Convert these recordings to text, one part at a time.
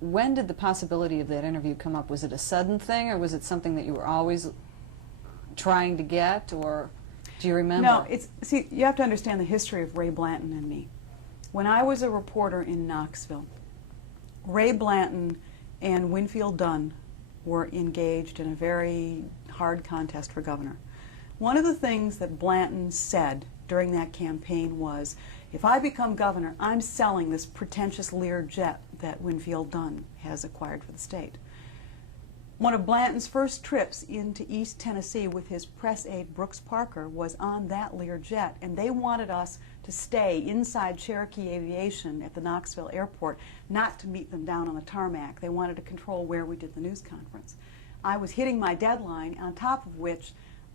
when did the possibility of that interview come up? Was it a sudden thing, or was it something that you were always trying to get, or do you remember? No, see, you have to understand the history of Ray Blanton and me. When I was a reporter in Knoxville, Ray Blanton and Winfield Dunn were engaged in a very hard contest for governor. One of the things that Blanton said during that campaign was, if I become governor, I'm selling this pretentious Lear jet that Winfield Dunn has acquired for the state. One of Blanton's first trips into East Tennessee with his press aide Brooks Parker was on that Lear jet, and they wanted us to stay inside Cherokee Aviation at the Knoxville airport, not to meet them down on the tarmac. They wanted to control where we did the news conference. I was hitting my deadline, on top of which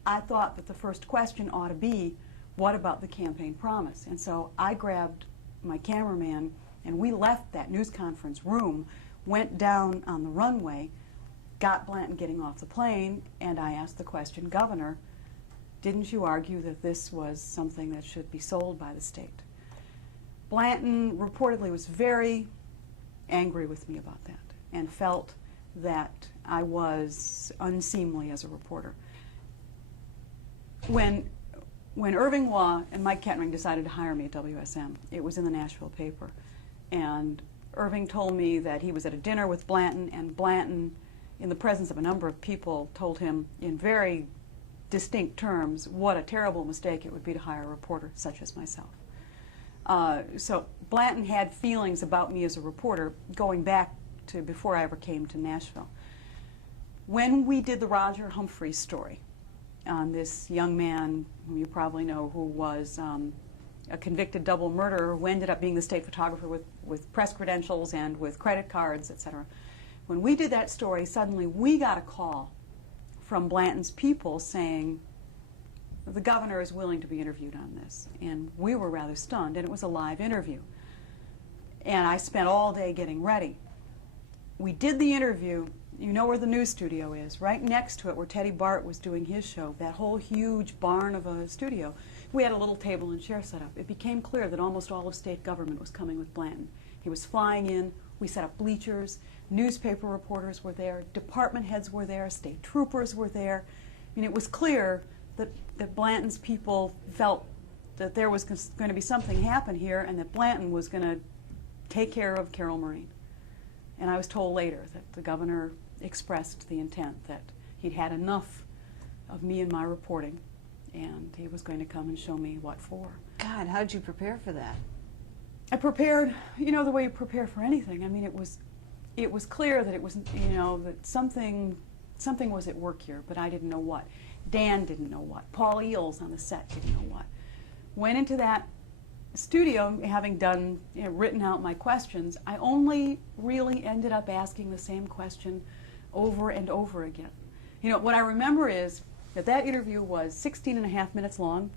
I thought that the first question ought to be, what about the campaign promise? And so I grabbed my cameraman and we left that news conference room, went down on the runway, got Blanton getting off the plane, and I asked the question, Governor, didn't you argue that this was something that should be sold by the state? Blanton reportedly was very angry with me about that and felt that I was unseemly as a reporter. When Irving Waugh and Mike Kettering decided to hire me at WSM, it was in the Nashville paper, and Irving told me that he was at a dinner with Blanton, and Blanton, in the presence of a number of people, told him in very distinct terms what a terrible mistake it would be to hire a reporter such as myself. So Blanton had feelings about me as a reporter going back to before I ever came to Nashville. When we did the Roger Humphreys story on this young man who you probably know, who was a convicted double murderer who ended up being the state photographer with press credentials and with credit cards, etc. When we did that story, suddenly we got a call from Blanton's people saying, the governor is willing to be interviewed on this. And we were rather stunned, and it was a live interview. And I spent all day getting ready. We did the interview. You know where the news studio is, right next to it where Teddy Bart was doing his show, that whole huge barn of a studio. We had a little table and chair set up. It became clear that almost all of state government was coming with Blanton. He was flying in. We set up bleachers. Newspaper reporters were there. Department heads were there. State troopers were there. I mean, it was clear that Blanton's people felt that there was going to be something happen here and that Blanton was going to take care of Carol Marin. And I was told later that the governor expressed the intent that he'd had enough of me and my reporting, and he was going to come and show me what for. God, how did you prepare for that? I prepared, you know, the way you prepare for anything. I mean, it was clear that it was, you know, that something was at work here, but I didn't know what. Dan didn't know what. Paul Eels on the set didn't know what. Went into that studio, having done, you know, written out my questions. I only really ended up asking the same question over and over again. You know, what I remember is that that interview was 16 and a half minutes long,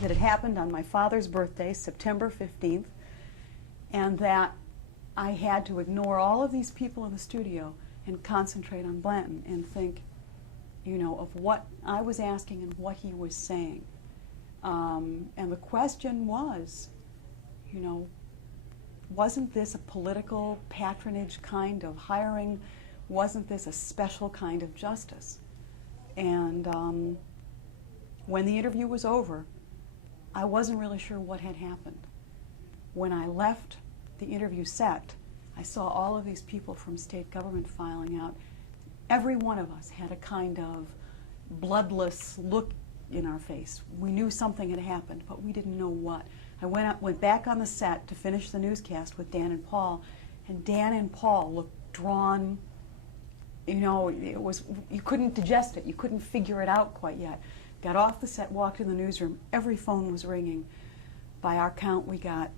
that it happened on my father's birthday, September 15th, and that I had to ignore all of these people in the studio and concentrate on Blanton and think, you know, of what I was asking and what he was saying. And the question was, you know, wasn't this a political patronage kind of hiring? Wasn't this a special kind of justice? And when the interview was over, I wasn't really sure what had happened. When I left the interview set, I saw all of these people from state government filing out. Every one of us had a kind of bloodless look in our face. We knew something had happened, but we didn't know what. I went back on the set to finish the newscast with Dan and Paul, and Dan and Paul looked drawn. You know, it was, you couldn't digest it. You couldn't figure it out quite yet. Got off the set, walked in the newsroom. Every phone was ringing. By our count, we got,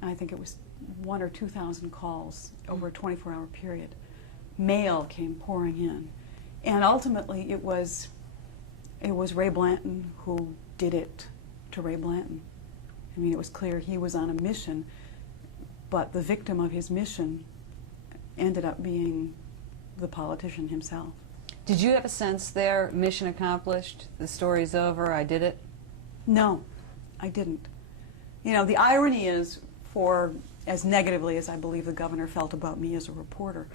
I think it was 1,000 or 2,000 calls over a 24-hour period. Mail came pouring in. And ultimately, it was Ray Blanton who did it to Ray Blanton. I mean, it was clear he was on a mission, but the victim of his mission ended up being the politician himself. Did you have a sense there, mission accomplished, the story's over, I did it? No, I didn't. You know, the irony is, for as negatively as I believe the governor felt about me as a reporter.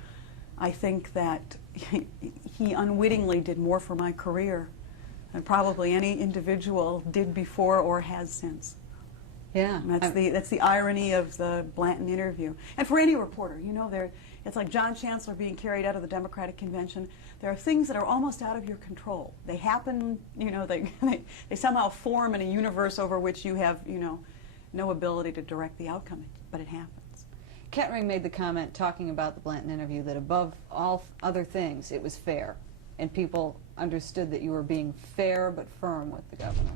I think that he unwittingly did more for my career than probably any individual did before or has since. Yeah. And that's the irony of the Blanton interview. And for any reporter, you know, it's like John Chancellor being carried out of the Democratic Convention. There are things that are almost out of your control. They happen, you know, they somehow form in a universe over which you have, you know, no ability to direct the outcome, but it happens. Kettering made the comment talking about the Blanton interview that above all other things, it was fair, and people understood that you were being fair but firm with the governor.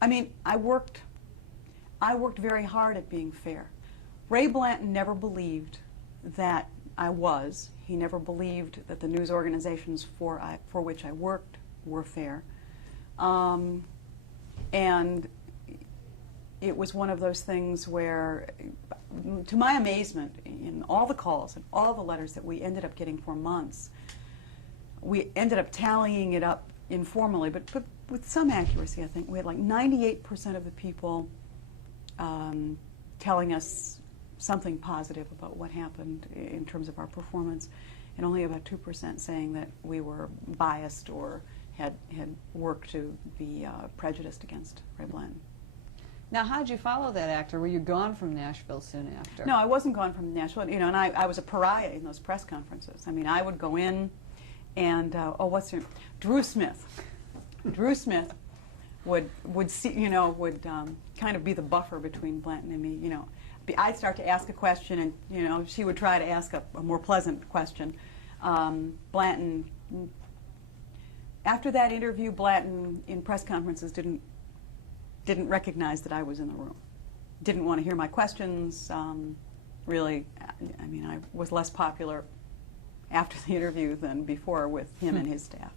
I mean, I worked very hard at being fair. Ray Blanton never believed that I was. He never believed that the news organizations for which I worked were fair. And it was one of those things where, to my amazement, in all the calls and all the letters that we ended up getting for months, we ended up tallying it up informally, but with some accuracy, I think. We had like 98% of the people telling us something positive about what happened in terms of our performance, and only about 2% saying that we were biased or had worked to be prejudiced against Ray Blanton. Now, how did you follow that actor? Were you gone from Nashville soon after? No, I wasn't gone from Nashville, you know, and I was a pariah in those press conferences. I mean, I would go in and, what's her name? Drew Smith. Drew Smith would see, you know, would kind of be the buffer between Blanton and me, you know. I'd start to ask a question, and, you know, she would try to ask a more pleasant question. Blanton, after that interview, Blanton in press conferences didn't recognize that I was in the room. Didn't want to hear my questions. Really, I mean, I was less popular after the interview than before with him and his staff.